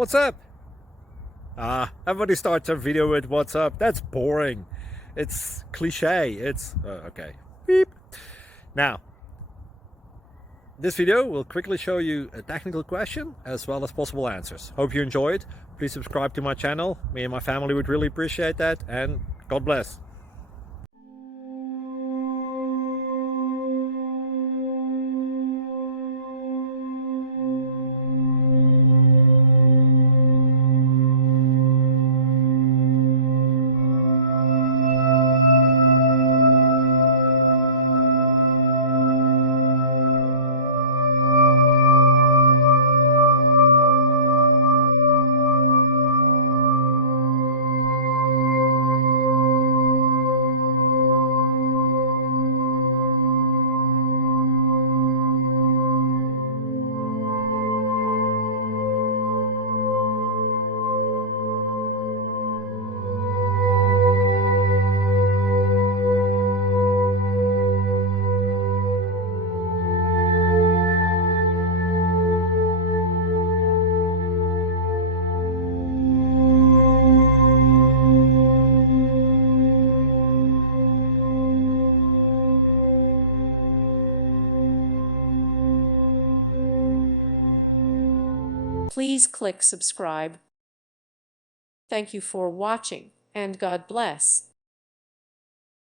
What's up? Everybody starts a video with what's up. That's boring. It's cliche. It's okay. Beep. Now, this video will quickly show you a technical question as well as possible answers. Hope you enjoyed. Please subscribe to my channel. Me and my family would really appreciate that, and God bless. Please click subscribe. Thank you for watching, and God bless.